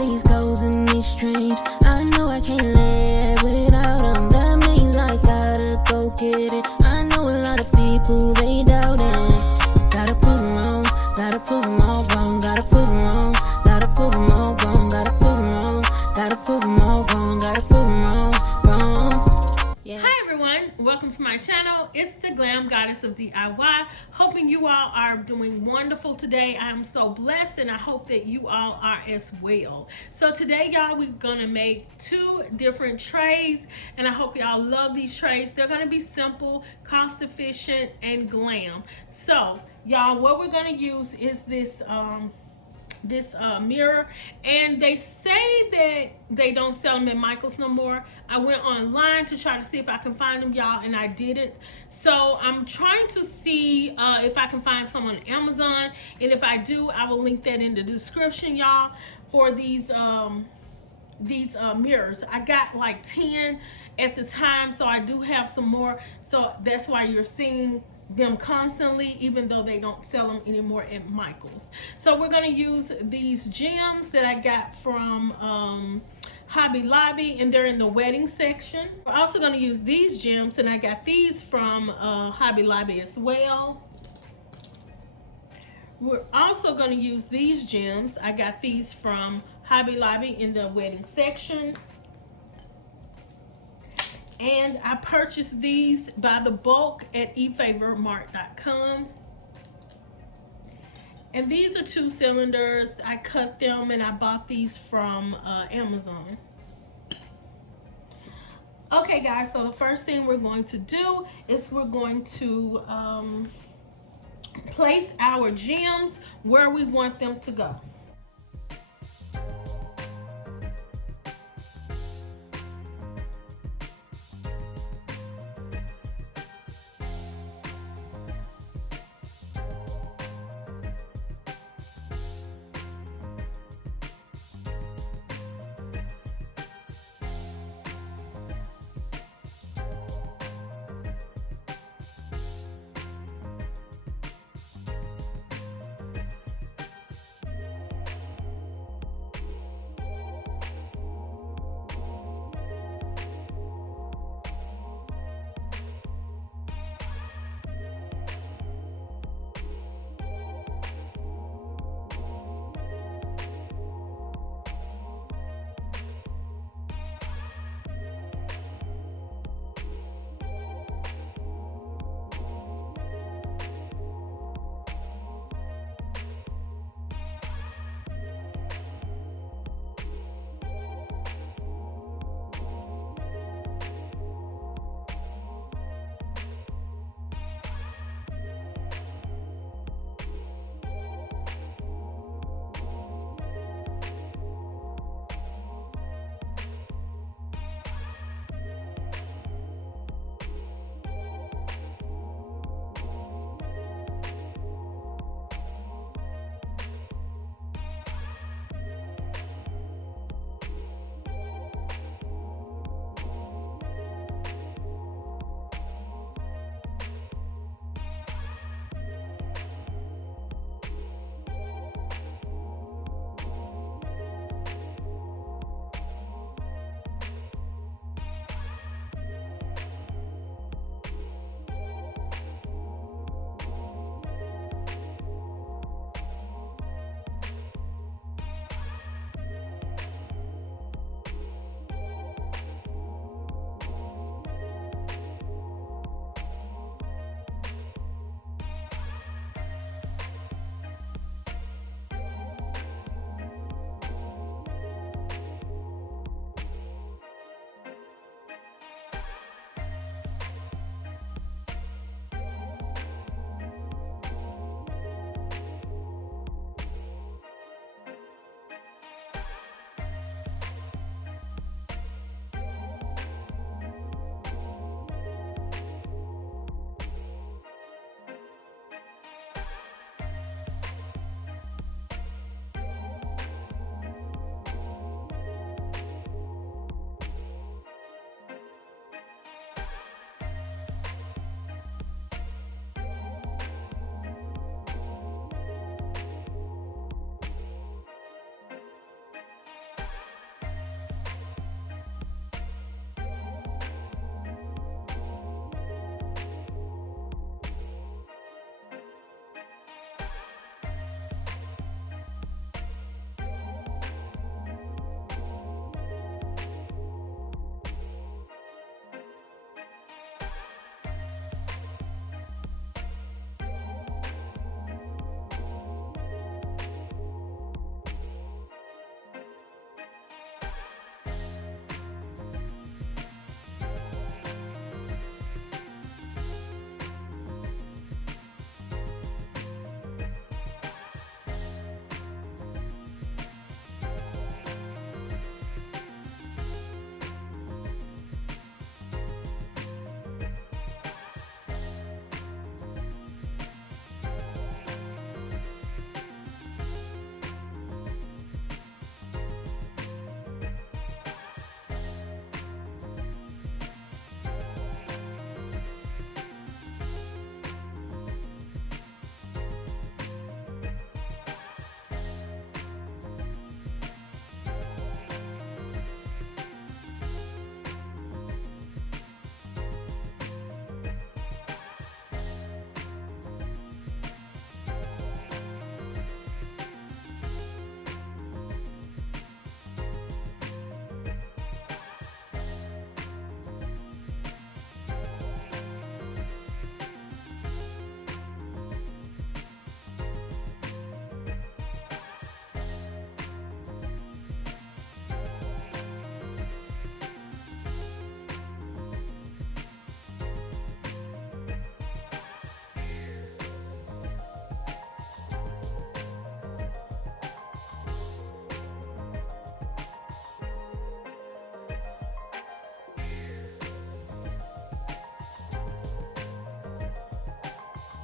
these goals and these dreams. I know I can't live without them. That means I gotta go get it. I know a lot of people, they doubt it. Gotta prove them wrong, gotta prove them all wrong. Gotta prove them wrong, gotta prove them all wrong. Gotta prove them wrong, gotta prove them all wrong. Gotta prove them wrong, wrong. Yeah. Hi everyone, welcome to my channel. It's the Glam Goddess of DIY. Hoping you all are doing wonderful today. I am so blessed and I hope that you all are as well. So today y'all, we're gonna make 2 different trays and I hope y'all love these trays. They're gonna be simple, cost efficient, and glam. So y'all, what we're gonna use is this mirror, and they say that they don't sell them at Michael's no more. I went online to try to see if I can find them, y'all, and I didn't. So I'm trying to see if I can find some on Amazon, and if I do, I will link that in the description, y'all, for these mirrors. I got like 10 at the time, so I do have some more, so that's why you're seeing them constantly, even though they don't sell them anymore at Michael's. So we're going to use these gems that I got from Hobby Lobby, and they're in the wedding section. We're also going to use these gems, and I got these from Hobby Lobby as well. We're also going to use these gems. I got these from Hobby Lobby in the wedding section. And I purchased these by the bulk at efavormart.com. And these are 2 cylinders. I cut them and I bought these from Amazon. Okay guys, so the first thing we're going to do is we're going to place our gems where we want them to go.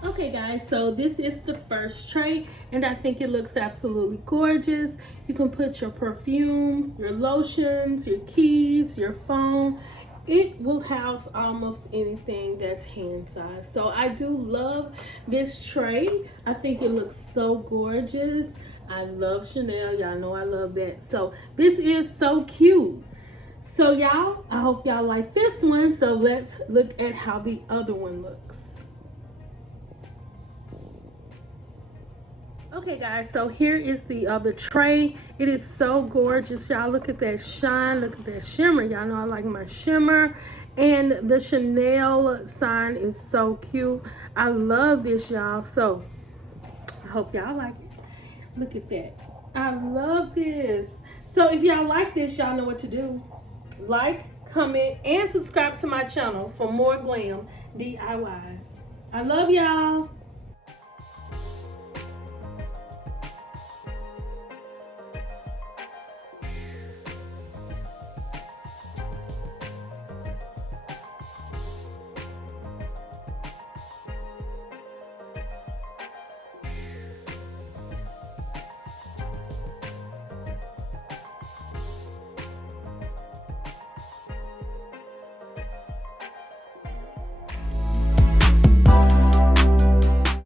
Okay guys, so this is the first tray and I think it looks absolutely gorgeous. You can put your perfume, your lotions, your keys, your phone. It will house almost anything that's hand size. So I do love this tray. I think it looks so gorgeous. I love Chanel. Y'all know I love that. So this is so cute. So y'all, I hope y'all like this one. So let's look at how the other one looks. Okay guys, so here is the other tray. It is so gorgeous. Y'all look at that shine, look at that shimmer. Y'all know I like my shimmer. And the Chanel sign is so cute. I love this, y'all. So I hope y'all like it. Look at that. I love this. So if y'all like this, y'all know what to do. Like, comment, and subscribe to my channel for more glam DIYs. I love y'all.